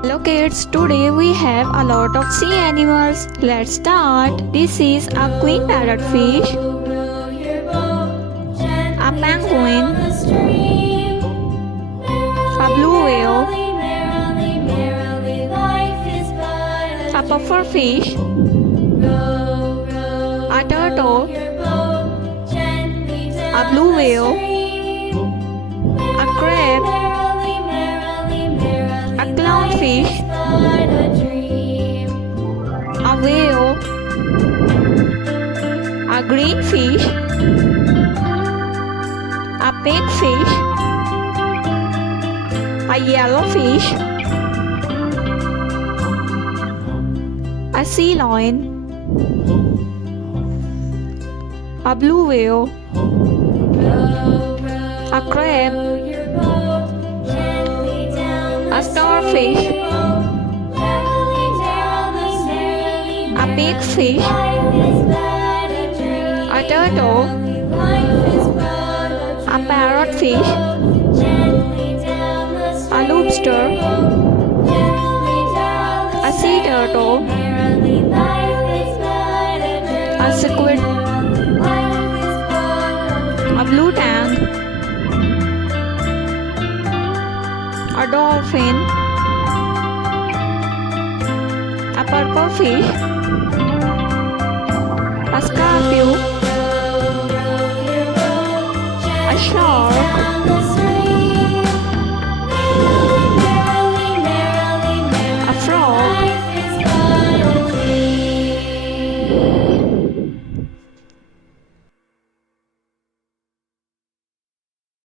Hello kids, today we have a lot of sea animals. Let's start. This is a queen parrotfish, a penguin, a blue whale, a pufferfish, a turtle, a blue whale, a crab, a clownfish, a whale, a green fish, a pigfish, a yellowfish, a sea lion, a blue whale, a crab, a starfish, a pigfish, a turtle, a parrotfish, a lobster, a sea turtle, a squid, a blue tang, a dolphin, a purple fish, a scorpion, a shark,